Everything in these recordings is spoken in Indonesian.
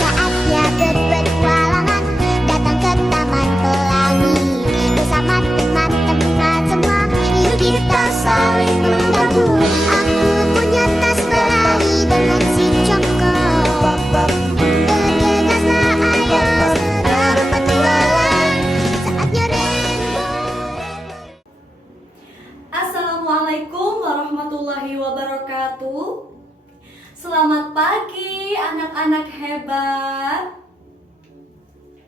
Saatnya berpetualangan, datang ke Taman Pelangi. Bersama teman-teman semua, yuk kita saling membantu. Aku punya tas berlari dengan si Joko. Bergegaslah ayo sedang berpetualang. Saatnya rainbow. Assalamualaikum warahmatullahi wabarakatuh. Selamat pagi anak-anak hebat.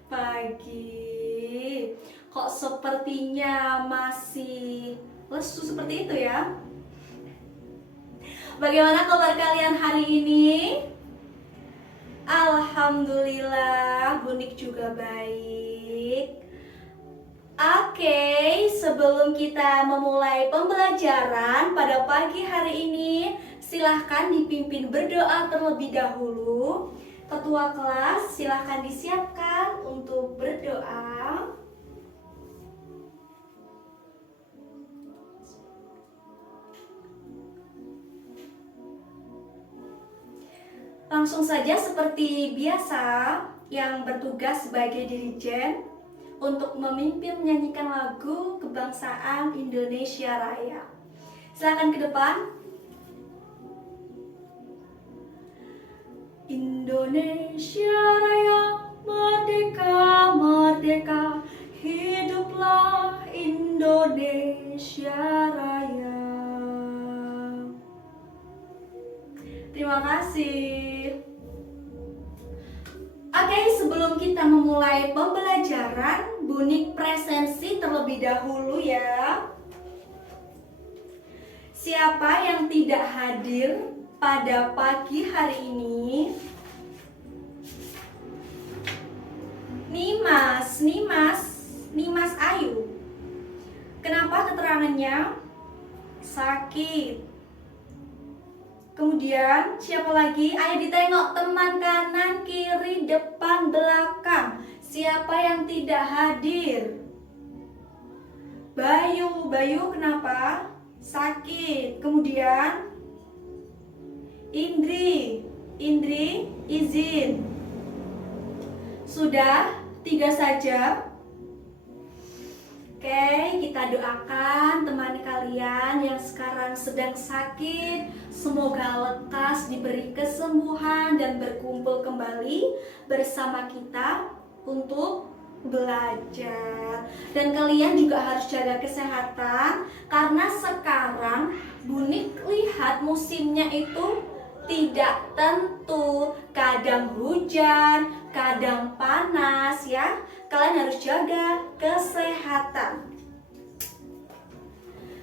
Pagi. Kok sepertinya masih lesu seperti itu ya? Bagaimana kabar kalian hari ini? Alhamdulillah, Bunik juga baik. Oke, sebelum kita memulai pembelajaran pada pagi hari ini, silahkan dipimpin berdoa terlebih dahulu. Ketua kelas, silahkan disiapkan untuk berdoa. Langsung saja seperti biasa, yang bertugas sebagai dirijen untuk memimpin menyanyikan lagu kebangsaan Indonesia Raya. Silakan ke depan. Indonesia Raya, merdeka, merdeka, hiduplah Indonesia Raya. Terima kasih. Oke, sebelum kita memulai pembelajaran, Bunik presensi terlebih dahulu ya. Siapa yang tidak hadir pada pagi hari ini? Nimas Ayu. Kenapa keterangannya? Sakit. Kemudian siapa lagi? Ayo ditengok teman kanan, kiri, depan, belakang. Siapa yang tidak hadir? Bayu kenapa? Sakit. Kemudian Indri izin. Sudah 3 saja. Oke, kita doakan teman kalian yang sekarang sedang sakit, semoga lekas diberi kesembuhan dan berkumpul kembali bersama kita untuk belajar. Dan kalian juga harus jaga kesehatan, karena sekarang Bunik lihat musimnya itu tidak tentu, kadang hujan, kadang panas ya. Kalian harus jaga kesehatan.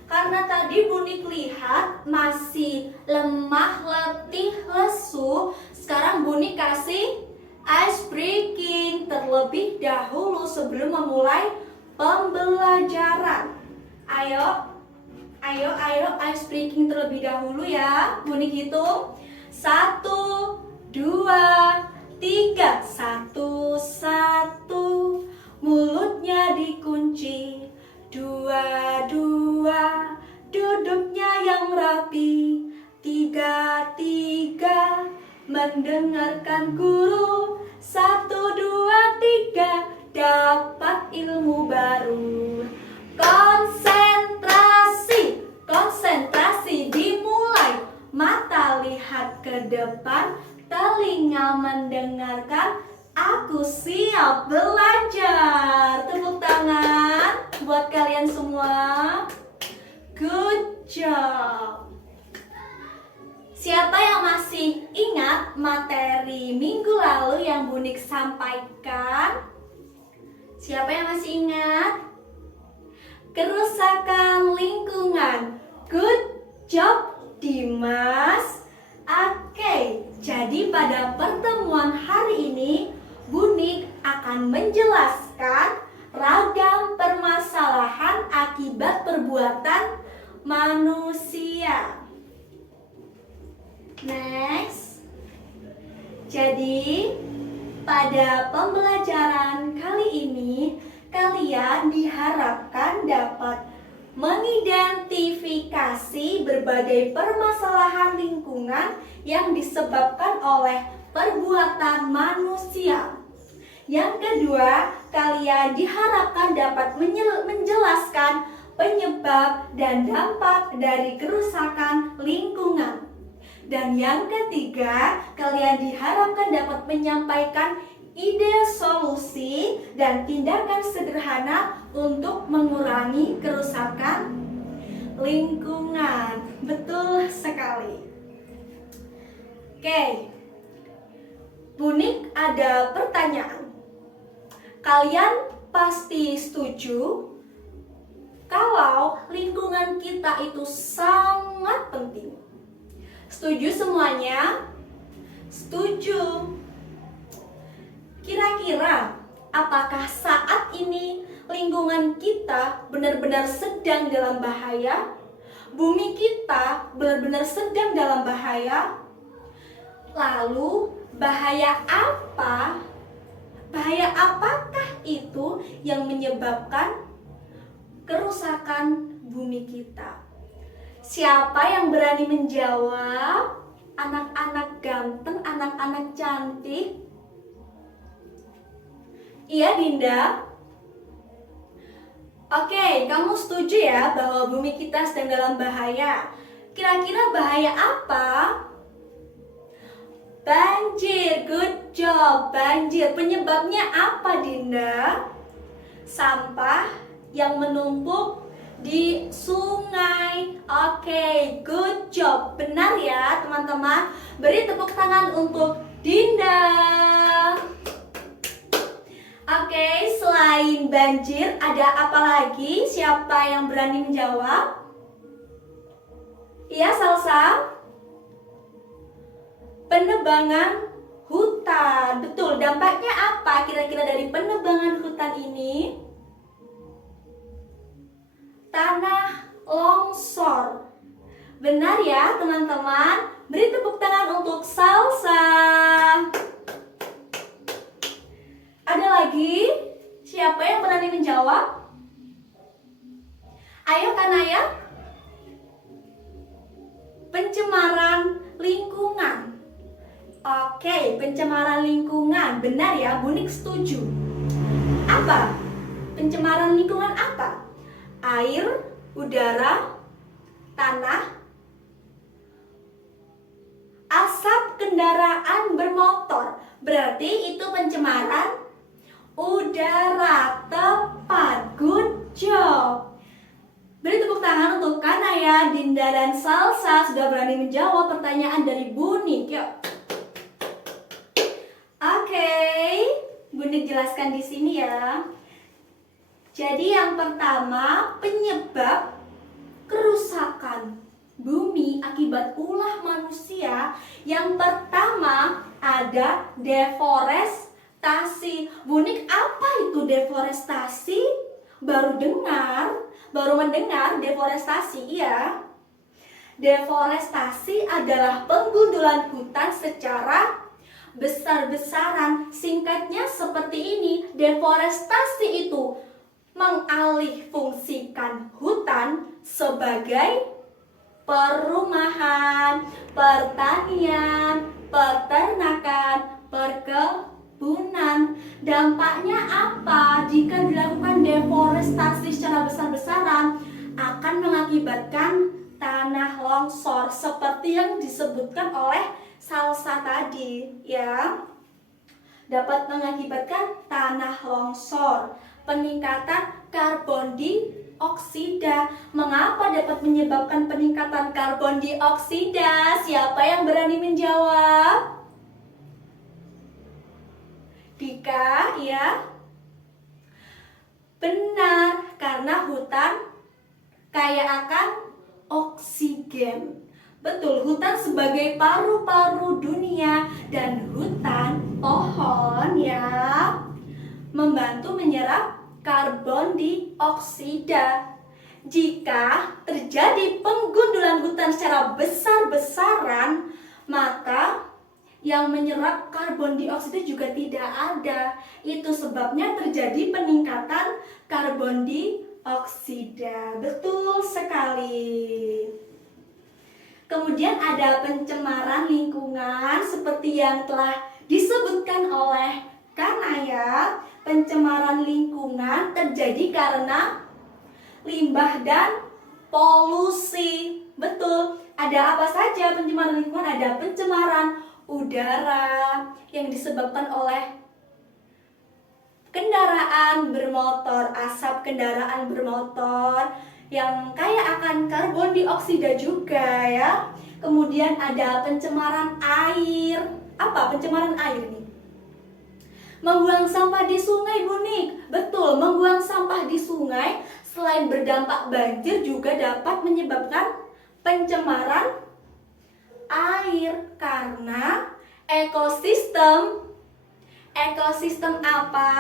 Karena tadi Bunik lihat masih lemah, letih, lesu, sekarang Bunik kasih ice breaking terlebih dahulu sebelum memulai pembelajaran. Ayo ice breaking terlebih dahulu ya. Bunik hitung 1, 2, 3. 1, 1. Mulutnya dikunci. 2, 2. Duduknya yang rapi. 3, 3. Mendengarkan guru. 1, 2, 3. Dapat ilmu baru. Konsentrasi dimulai. Mata lihat ke depan, telinga mendengarkan. Aku siap belajar. Tepuk tangan buat kalian semua. Good job. Siapa yang masih ingat materi minggu lalu yang Bunik sampaikan? Siapa yang masih ingat? Kerusakan lingkungan. Good job, Dimas. Oke, jadi pada pertemuan hari ini Bunik akan menjelaskan ragam permasalahan akibat perbuatan manusia. Next. Jadi, pada pembelajaran kali ini kalian diharapkan dapat mengidentifikasi berbagai permasalahan lingkungan yang disebabkan oleh perbuatan manusia. Yang kedua, kalian diharapkan dapat menjelaskan penyebab dan dampak dari kerusakan lingkungan. Dan yang ketiga, kalian diharapkan dapat menyampaikan ide solusi dan tindakan sederhana untuk mengurangi kerusakan lingkungan. Betul sekali. Oke, Bunik ada pertanyaan. Kalian pasti setuju kalau lingkungan kita itu sangat penting. Setuju semuanya? Setuju. Kira-kira apakah saat ini lingkungan kita benar-benar sedang dalam bahaya? Bumi kita benar-benar sedang dalam bahaya? Lalu bahaya apa? Bahaya apakah itu yang menyebabkan kerusakan bumi kita? Siapa yang berani menjawab? Anak-anak ganteng, anak-anak cantik. Iya, Dinda? Oke, kamu setuju ya bahwa bumi kita sedang dalam bahaya. Kira-kira bahaya apa? Banjir, good job, banjir. Penyebabnya apa, Dinda? Sampah yang menumpuk di sungai. Oke, good job. Benar ya, teman-teman. Beri tepuk tangan untuk Dinda. Oke, selain banjir, ada apa lagi? Siapa yang berani menjawab? Iya, Salsa? Penebangan hutan. Betul, dampaknya apa kira-kira dari penebangan hutan ini? Tanah longsor. Benar ya, teman-teman? Beri tepuk tangan untuk Salsa. Ada lagi? Siapa yang berani menjawab? Ayo Kanaya. Pencemaran lingkungan. Oke, pencemaran lingkungan. Benar ya, Bunik setuju. Apa? Pencemaran lingkungan apa? Air, udara, tanah, asap kendaraan bermotor. Berarti itu pencemaran udara. Tepat, good job. Beri tepuk tangan untuk Kanaya, Dinda, dan Salsa sudah berani menjawab pertanyaan dari Bunik. Yuk. Oke, Bunik jelaskan di sini ya. Jadi yang pertama, penyebab kerusakan bumi akibat ulah manusia. Yang pertama ada deforestasi. Bunik, apa itu deforestasi? Baru mendengar deforestasi, iya. Deforestasi adalah penggundulan hutan secara besar-besaran. Singkatnya seperti ini, deforestasi itu mengalihfungsikan hutan sebagai perumahan, pertanian, peternakan, perkebunan. Dampaknya apa jika dilakukan deforestasi secara besar-besaran? Akan mengakibatkan tanah longsor seperti yang disebutkan oleh Salsa tadi ya. Dapat mengakibatkan tanah longsor, peningkatan karbon dioksida. Mengapa dapat menyebabkan peningkatan karbon dioksida? Siapa yang berani menjawab? Dika, ya? Benar, karena hutan kaya akan oksigen. Betul, hutan sebagai paru-paru dunia, dan hutan, pohon ya, membantu menyerap karbon dioksida. Jika terjadi penggundulan hutan secara besar-besaran, maka yang menyerap karbon dioksida juga tidak ada. Itu sebabnya terjadi peningkatan karbon dioksida. Betul sekali. Kemudian ada pencemaran lingkungan seperti yang telah disebutkan oleh Kak Naya. Pencemaran lingkungan terjadi karena limbah dan polusi. Betul. Ada apa saja pencemaran lingkungan? Ada pencemaran udara yang disebabkan oleh kendaraan bermotor, asap kendaraan bermotor yang kaya akan karbon dioksida juga ya. Kemudian ada pencemaran air. Apa pencemaran air nih? Membuang sampah di sungai, Bu Nik. Betul, membuang sampah di sungai selain berdampak banjir juga dapat menyebabkan pencemaran air karena ekosistem apa?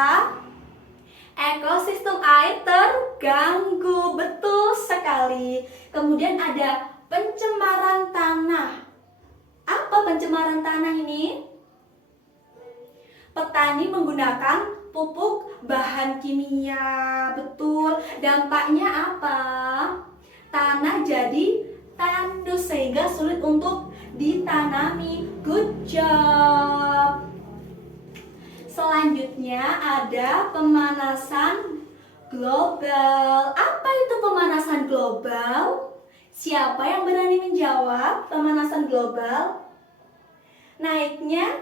Ekosistem air terganggu. Betul sekali. Kemudian ada pencemaran tanah. Apa pencemaran tanah ini? Petani menggunakan pupuk bahan kimia. Betul. Dampaknya apa? Tanah jadi tandus sehingga sulit untuk ditanami. Good job. Selanjutnya ada pemanasan global. Apa itu pemanasan global? Siapa yang berani menjawab pemanasan global? Naiknya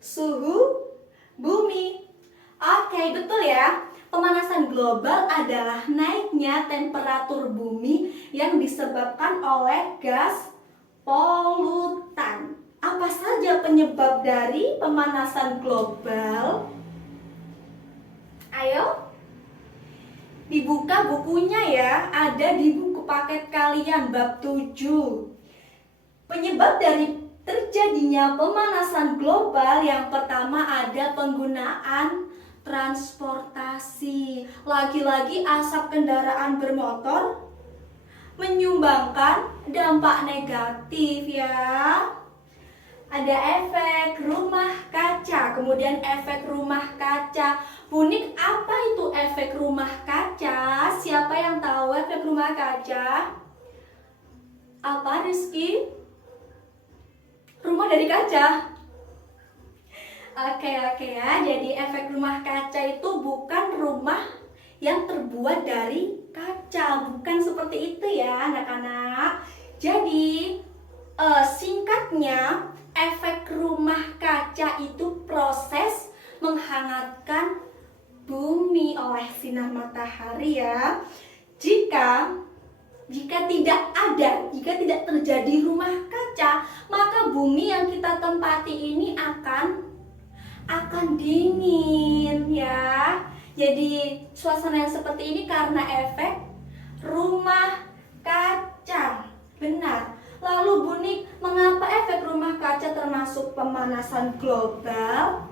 suhu bumi. Oke, betul ya. Pemanasan global adalah naiknya temperatur bumi yang disebabkan oleh gas polutan. Apa saja penyebab dari pemanasan global? Ayo, dibuka bukunya ya, ada di buku paket kalian bab 7. Penyebab dari terjadinya pemanasan global yang pertama ada penggunaan transportasi. Lagi-lagi asap kendaraan bermotor menyumbangkan dampak negatif ya. Ada efek rumah kaca, kemudian efek rumah kaca. Bu Nik, apa itu efek rumah kaca? Siapa yang tahu efek rumah kaca? Apa, Rizky? Rumah dari kaca. Oke ya, jadi efek rumah kaca itu bukan rumah yang terbuat dari kaca, bukan seperti itu ya anak-anak. Jadi singkatnya, efek rumah kaca itu proses menghangatkan bumi oleh sinar matahari ya. Jika tidak terjadi rumah kaca, maka bumi yang kita tempati ini akan dingin ya. Jadi suasana yang seperti ini karena efek rumah kaca. Benar. Lalu Bu Nik, mengapa efek rumah kaca termasuk pemanasan global?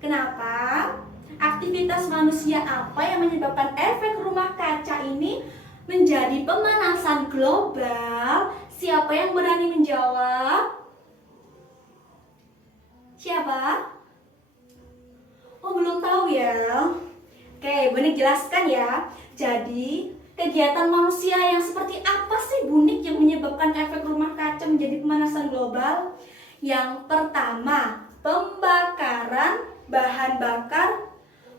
Kenapa? Aktivitas manusia apa yang menyebabkan efek rumah kaca ini menjadi pemanasan global? Siapa yang berani menjawab? Siapa? Oh, belum tahu ya. Oke, Bu Nik jelaskan ya. Jadi, kegiatan manusia yang seperti apa sih Bu Nik yang menyebabkan efek rumah kaca menjadi pemanasan global? Yang pertama, pembakaran bahan bakar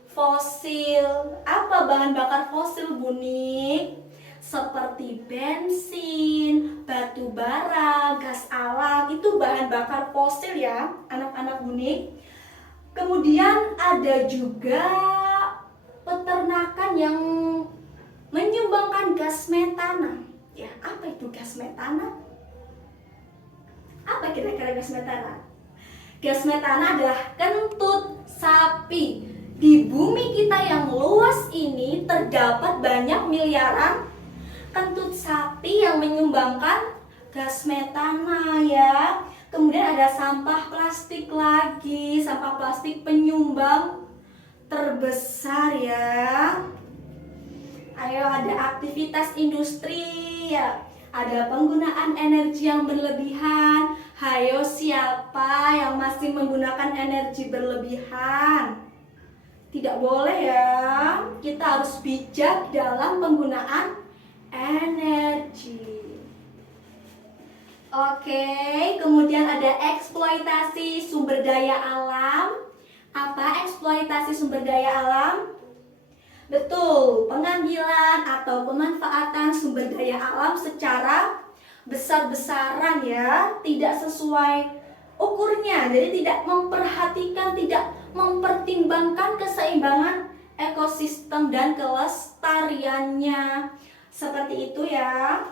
fosil. Apa bahan bakar fosil Bu Nik? Seperti bensin, batu bara, gas alam, itu bahan bakar fosil ya anak-anak Bu Nik. Kemudian ada juga peternakan yang menyumbangkan gas metana. Ya, apa itu gas metana? Apa kira-kira gas metana? Gas metana adalah kentut sapi. Di bumi kita yang luas ini terdapat banyak miliaran kentut sapi yang menyumbangkan gas metana ya. Kemudian ada sampah plastik lagi. Sampah plastik penyumbang terbesar ya. Ayo, ada aktivitas industri ya. Ada penggunaan energi yang berlebihan. Hayo, siapa yang masih menggunakan energi berlebihan? Tidak boleh ya. Kita harus bijak dalam penggunaan energi. Oke, kemudian ada eksploitasi sumber daya alam. Apa eksploitasi sumber daya alam? Betul, pengambilan atau pemanfaatan sumber daya alam secara besar-besaran ya, tidak sesuai ukurnya. Jadi tidak memperhatikan, tidak mempertimbangkan keseimbangan ekosistem dan kelestariannya. Seperti itu ya.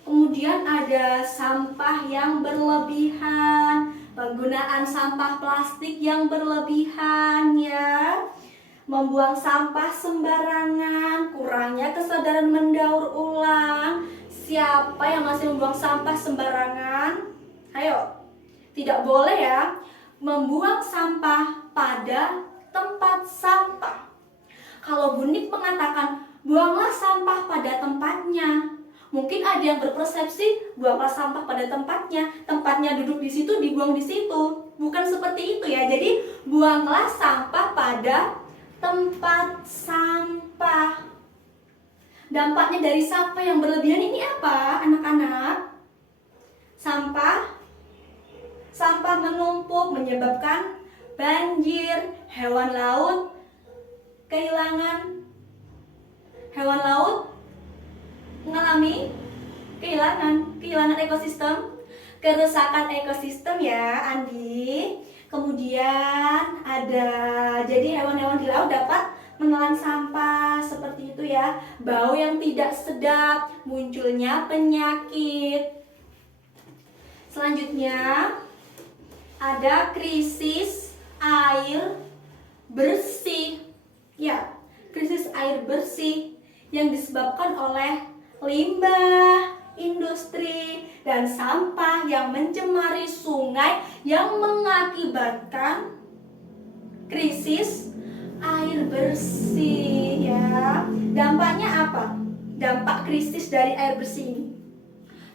Kemudian ada sampah yang berlebihan, penggunaan sampah plastik yang berlebihan ya, membuang sampah sembarangan, kurangnya kesadaran mendaur ulang. Siapa yang masih membuang sampah sembarangan? Ayo, tidak boleh ya membuang sampah pada tempat sampah. Kalau Bu Nik mengatakan buanglah sampah pada tempatnya, mungkin ada yang berpersepsi buanglah sampah pada tempatnya duduk di situ, dibuang di situ. Bukan seperti itu ya. Jadi buanglah sampah pada tempat sampah. Dampaknya dari sampah yang berlebihan ini apa, anak-anak? Sampah menumpuk menyebabkan banjir, hewan laut mengalami kehilangan ekosistem, kerusakan ekosistem ya, Andi. Kemudian ada, jadi hewan-hewan di laut dapat menelan sampah seperti itu ya. Bau yang tidak sedap, munculnya penyakit. Selanjutnya ada krisis air bersih. Ya, krisis air bersih yang disebabkan oleh limbah industri dan sampah yang mencemari sungai yang mengakibatkan krisis air bersih ya. Dampaknya apa? Dampak krisis dari air bersih ini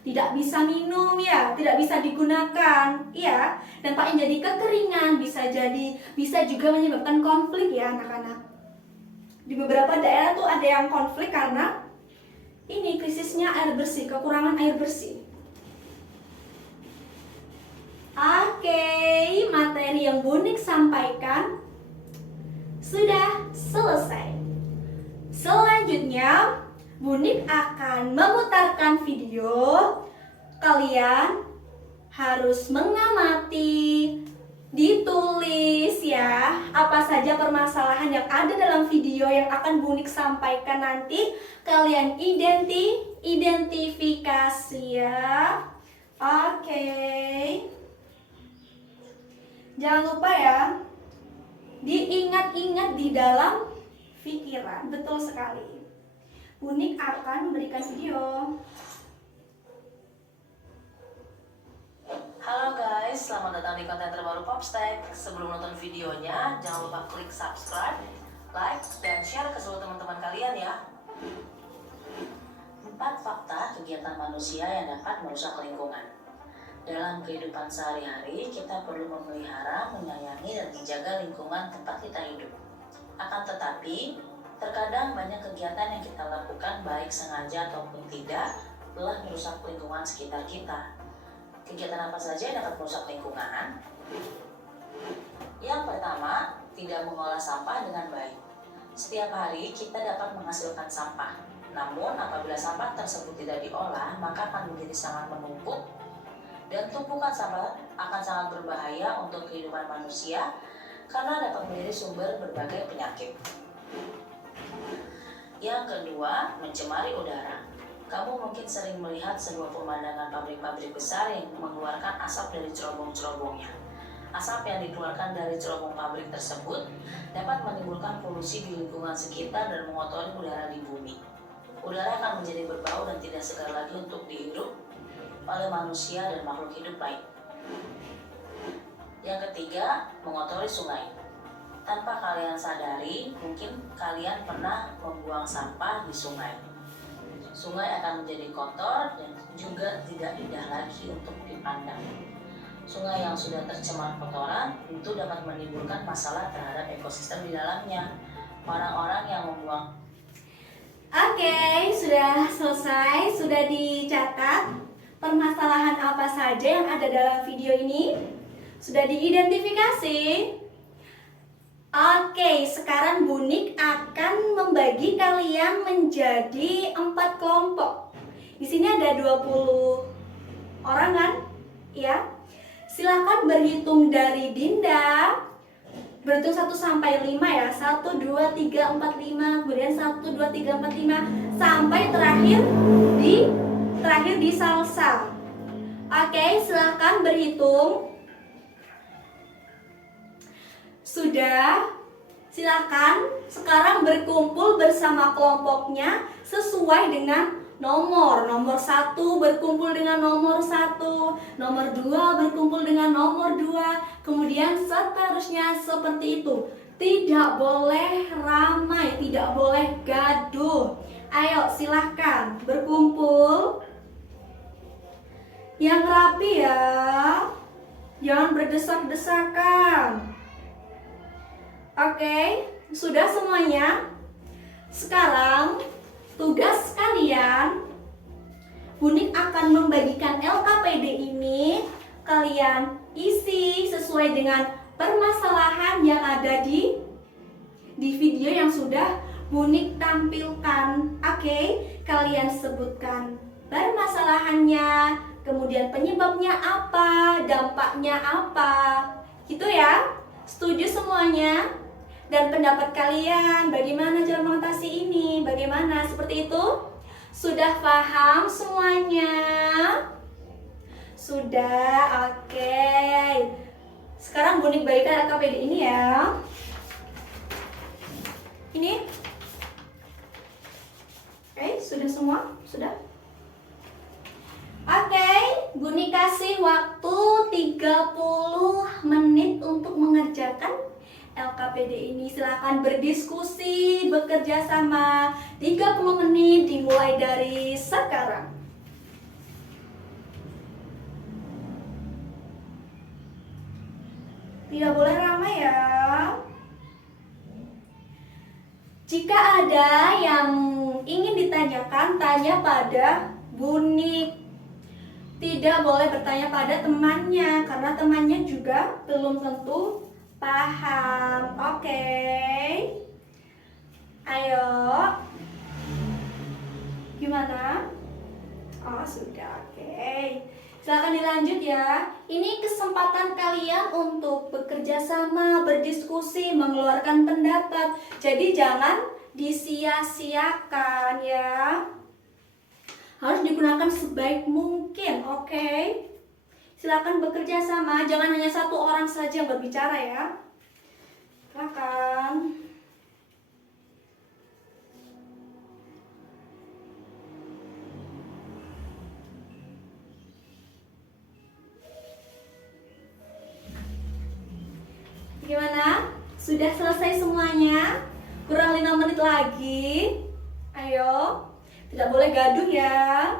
tidak bisa minum ya, tidak bisa digunakan ya. Dampaknya jadi kekeringan, bisa juga menyebabkan konflik ya anak-anak. Di beberapa daerah tuh ada yang konflik karena ini krisisnya air bersih, kekurangan air bersih. Oke, materi yang Bu Nik sampaikan sudah selesai. Selanjutnya, Bu Nik akan memutarkan video. Kalian harus mengamati, ditulis ya, apa saja permasalahan yang ada dalam video yang akan Bu Nik sampaikan nanti. Kalian identifikasi ya. Oke. Jangan lupa ya, diingat-ingat di dalam pikiran. Betul sekali. Bu Nik akan memberikan video. Halo guys, selamat datang di konten terbaru Popstack. Sebelum nonton videonya, jangan lupa klik subscribe, like, dan share ke seluruh teman-teman kalian ya. 4 fakta kegiatan manusia yang dapat merusak lingkungan. Dalam kehidupan sehari-hari, kita perlu memelihara, menyayangi, dan menjaga lingkungan tempat kita hidup. Akan tetapi, terkadang banyak kegiatan yang kita lakukan baik sengaja ataupun tidak telah merusak lingkungan sekitar kita. Kegiatan apa saja yang dapat merusak lingkungan? Yang pertama, tidak mengolah sampah dengan baik. Setiap hari kita dapat menghasilkan sampah. Namun apabila sampah tersebut tidak diolah, maka akan menjadi sangat menumpuk dan tumpukan sampah akan sangat berbahaya untuk kehidupan manusia karena dapat menjadi sumber berbagai penyakit. Yang kedua, mencemari udara. Kamu mungkin sering melihat sebuah pemandangan pabrik-pabrik besar yang mengeluarkan asap dari cerobong-cerobongnya. Asap yang dikeluarkan dari cerobong pabrik tersebut dapat menimbulkan polusi di lingkungan sekitar dan mengotori udara di bumi. Udara akan menjadi berbau dan tidak segar lagi untuk dihirup oleh manusia dan makhluk hidup lain. Yang ketiga, mengotori sungai. Tanpa kalian sadari, mungkin kalian pernah membuang sampah di sungai. Sungai akan menjadi kotor dan juga tidak indah lagi untuk dipandang. Sungai yang sudah tercemar kotoran tentu dapat menimbulkan masalah terhadap ekosistem di dalamnya. Orang-orang yang membuang. Oke, sudah selesai, sudah dicatat. permasalahan apa saja yang ada dalam video ini? Sudah diidentifikasi? Oke, sekarang Bunik akan membagi kalian menjadi 4 kelompok. Di sini ada 20 orang kan? Ya. Silakan berhitung dari Dinda. Berhitung 1 sampai 5 ya. 1 2 3 4 5, kemudian 1 2 3 4 5 sampai terakhir di Salsa. Oke, silakan berhitung. Sudah, silakan sekarang berkumpul bersama kelompoknya sesuai dengan nomor. Nomor 1 berkumpul dengan nomor 1, nomor 2 berkumpul dengan nomor 2, kemudian seterusnya seperti itu. Tidak boleh ramai, tidak boleh gaduh. Ayo silahkan berkumpul. Yang rapi ya, jangan berdesak-desakan. Oke, sudah semuanya? Sekarang tugas kalian, Bunik akan membagikan LKPD ini. Kalian isi sesuai dengan permasalahan yang ada di video yang sudah Bunik tampilkan. Oke, kalian sebutkan permasalahannya, kemudian penyebabnya apa, dampaknya apa, gitu ya. Setuju semuanya? Dan pendapat kalian bagaimana cara mengatasi ini? Bagaimana? Seperti itu? Sudah paham semuanya? Sudah, oke. Sekarang Bunik bagikan LKPD ini ya. Ini. Oke, sudah semua? Sudah? Oke, Bunik kasih waktu 30 menit untuk mengerjakan LKPD ini. Silakan berdiskusi, bekerja sama. 30 menit dimulai dari sekarang. Tidak boleh ramai ya. Jika ada yang ingin ditanyakan, tanya pada Bunik. Tidak boleh bertanya pada temannya, karena temannya juga belum tentu paham. Oke. Ayo. Gimana? Oh, sudah. Oke. Silakan dilanjut ya. Ini kesempatan kalian untuk bekerja sama, berdiskusi, mengeluarkan pendapat. Jadi jangan disia-siakan ya. Harus digunakan sebaik mungkin, oke? Silakan bekerja sama, jangan hanya satu orang saja yang berbicara ya. Silakan. Gimana? Sudah selesai semuanya? Kurang 5 menit lagi. Ayo. Tidak boleh gaduh ya.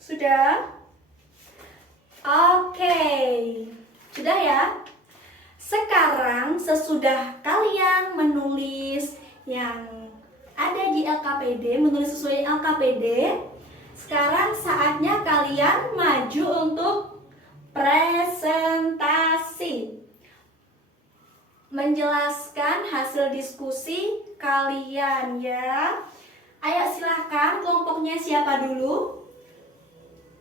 Sudah? Oke. Sudah ya? Sekarang sesudah kalian menulis yang ada di LKPD, menulis sesuai LKPD, sekarang saatnya kalian maju untuk presentasi. Menjelaskan hasil diskusi kalian ya. Ayo silahkan, kelompoknya siapa dulu?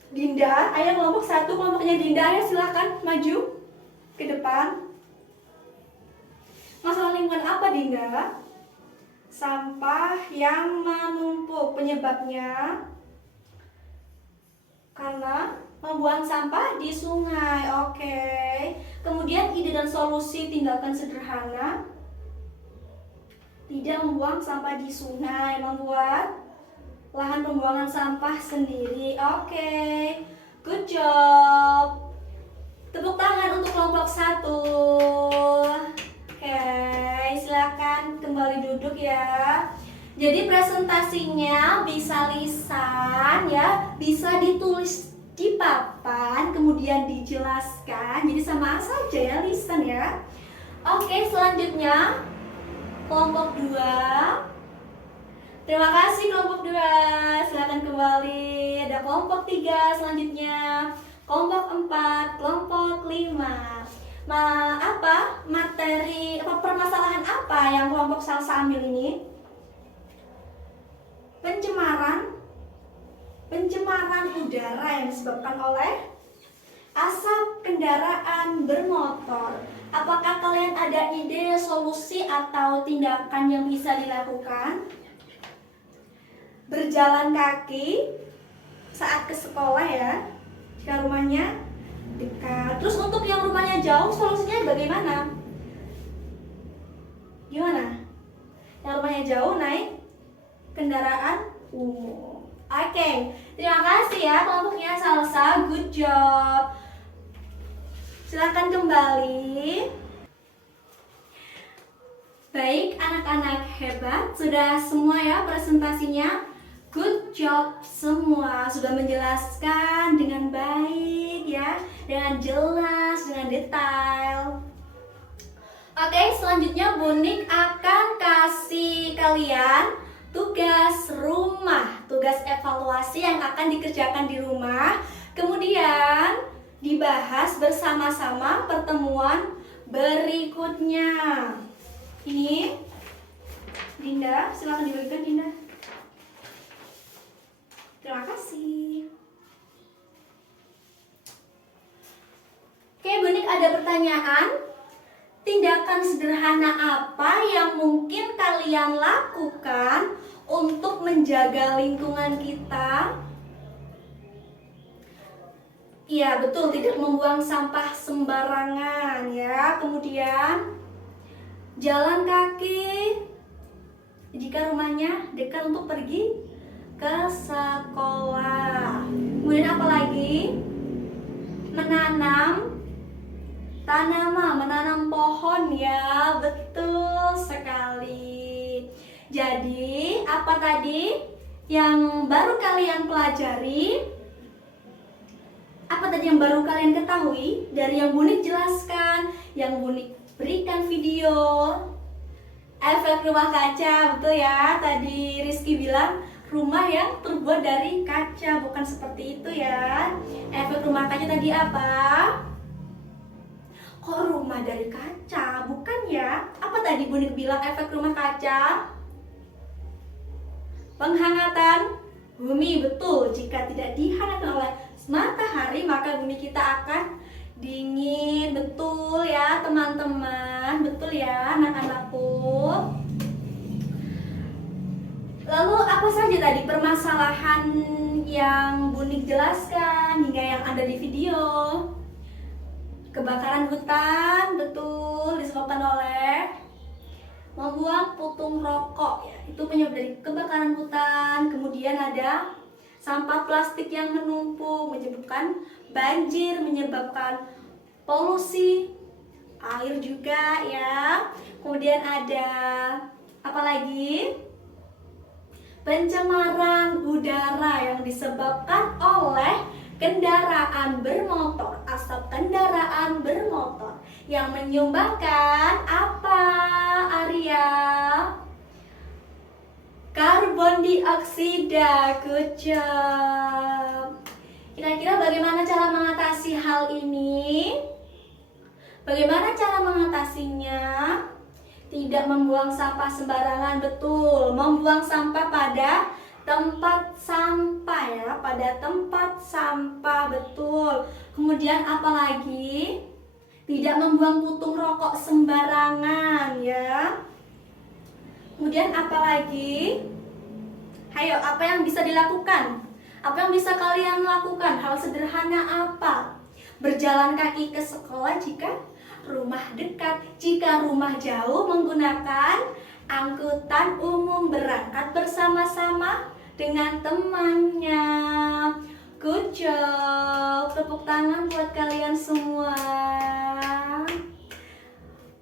Dinda, ayo kelompok 1, kelompoknya Dinda, ayo silahkan maju ke depan. Masalah lingkungan apa Dinda? Sampah yang menumpuk, penyebabnya karena membuang sampah di sungai. Oke. Kemudian ide dan solusi tindakan sederhana. Tidak membuang sampah di sungai, membuat lahan pembuangan sampah sendiri. Oke. Good job. Tepuk tangan untuk kelompok 1. Oke, silakan kembali duduk ya. Jadi presentasinya bisa lisan ya, bisa ditulis di papan, kemudian dijelaskan. Jadi sama saja ya, lisan ya. Oke, selanjutnya kelompok 2. Terima kasih kelompok 2. Silakan kembali. Ada kelompok 3 selanjutnya. Kelompok 4, kelompok 5. Permasalahan apa yang kelompok salsa ambil ini? Pencemaran udara yang disebabkan oleh asap kendaraan bermotor. Apakah kalian ada ide, solusi, atau tindakan yang bisa dilakukan? Berjalan kaki saat ke sekolah ya, jika rumahnya dekat. Terus untuk yang rumahnya jauh, solusinya bagaimana? Gimana? Yang rumahnya jauh naik kendaraan umum. Oke, terima kasih ya kelompoknya salsa, good job. Silakan kembali. Baik, anak-anak hebat, sudah semua ya presentasinya. Good job semua, sudah menjelaskan dengan baik ya, dengan jelas, dengan detail. Oke, selanjutnya Bunik akan kasih kalian tugas rumah, tugas evaluasi yang akan dikerjakan di rumah. Kemudian dibahas bersama-sama pertemuan berikutnya. Ini Dinda, silakan dibagikan Dinda. Terima kasih. Oke, Bunik ada pertanyaan. Tindakan sederhana apa yang mungkin kalian lakukan untuk menjaga lingkungan kita? Iya, betul, tidak membuang sampah sembarangan ya. Kemudian jalan kaki jika rumahnya dekat untuk pergi ke sekolah. Kemudian apa lagi? Menanam tanaman, menanam pohon ya, betul sekali. Jadi, apa tadi yang baru kalian pelajari? Apa tadi yang baru kalian ketahui dari yang Bunik jelaskan, yang Bunik berikan video? Efek rumah kaca, betul ya. Tadi Rizky bilang rumah yang terbuat dari kaca, bukan seperti itu ya. Efek rumah kaca tadi apa? Kok rumah dari kaca? Bukan ya? Apa tadi Bunik bilang efek rumah kaca? Penghangatan bumi, betul. Jika tidak dihangatkan oleh matahari, maka bumi kita akan dingin. Betul ya teman-teman. Betul ya anak-anakku. Lalu apa saja tadi permasalahan yang Bunik jelaskan hingga yang ada di video? Kebakaran hutan, betul, disebabkan oleh membuang putung rokok ya. Itu penyebab dari kebakaran hutan. Kemudian ada sampah plastik yang menumpuk, menyebabkan banjir, menyebabkan polusi air juga ya. Kemudian ada apa lagi? Pencemaran udara yang disebabkan oleh kendaraan bermotor, asap kendaraan bermotor yang menyumbangkan apa, Arya? Karbon dioksida. Good job. Kira-kira bagaimana cara mengatasi hal ini? Bagaimana cara mengatasinya? Tidak membuang sampah sembarangan, betul. Membuang sampah pada tempat sampah ya, pada tempat sampah, betul. Kemudian apalagi? Tidak membuang putung rokok sembarangan ya. Kemudian apalagi? Hayo, apa yang bisa dilakukan? Apa yang bisa kalian lakukan? Hal sederhana apa? Berjalan kaki ke sekolah jika rumah dekat. Jika rumah jauh, menggunakan angkutan umum, berangkat bersama-sama dengan temannya. Good job. Tepuk tangan buat kalian semua.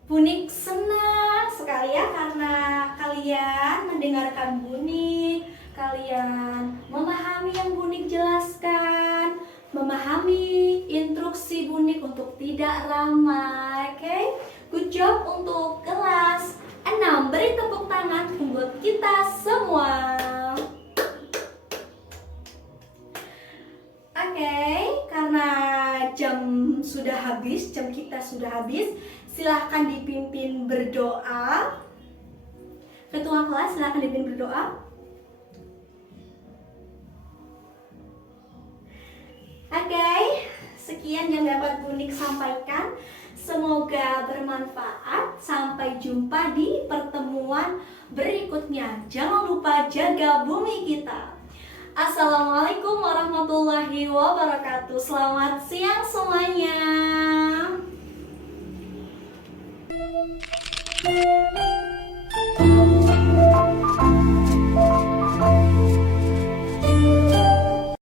Bunik senang sekali ya karena kalian mendengarkan Bunik, kalian memahami yang Bunik jelaskan, memahami instruksi Bunik untuk tidak ramai. Oke? Good job untuk kelas 6. Beri tepuk tangan buat kita semua. Oke, karena jam sudah habis, jam kita sudah habis, silahkan dipimpin berdoa. Ketua kelas silahkan dipimpin berdoa. Oke, sekian yang dapat Bunik sampaikan. Semoga bermanfaat. Sampai jumpa di pertemuan berikutnya. Jangan lupa jaga bumi kita. Assalamualaikum warahmatullahi wabarakatuh. Selamat siang semuanya.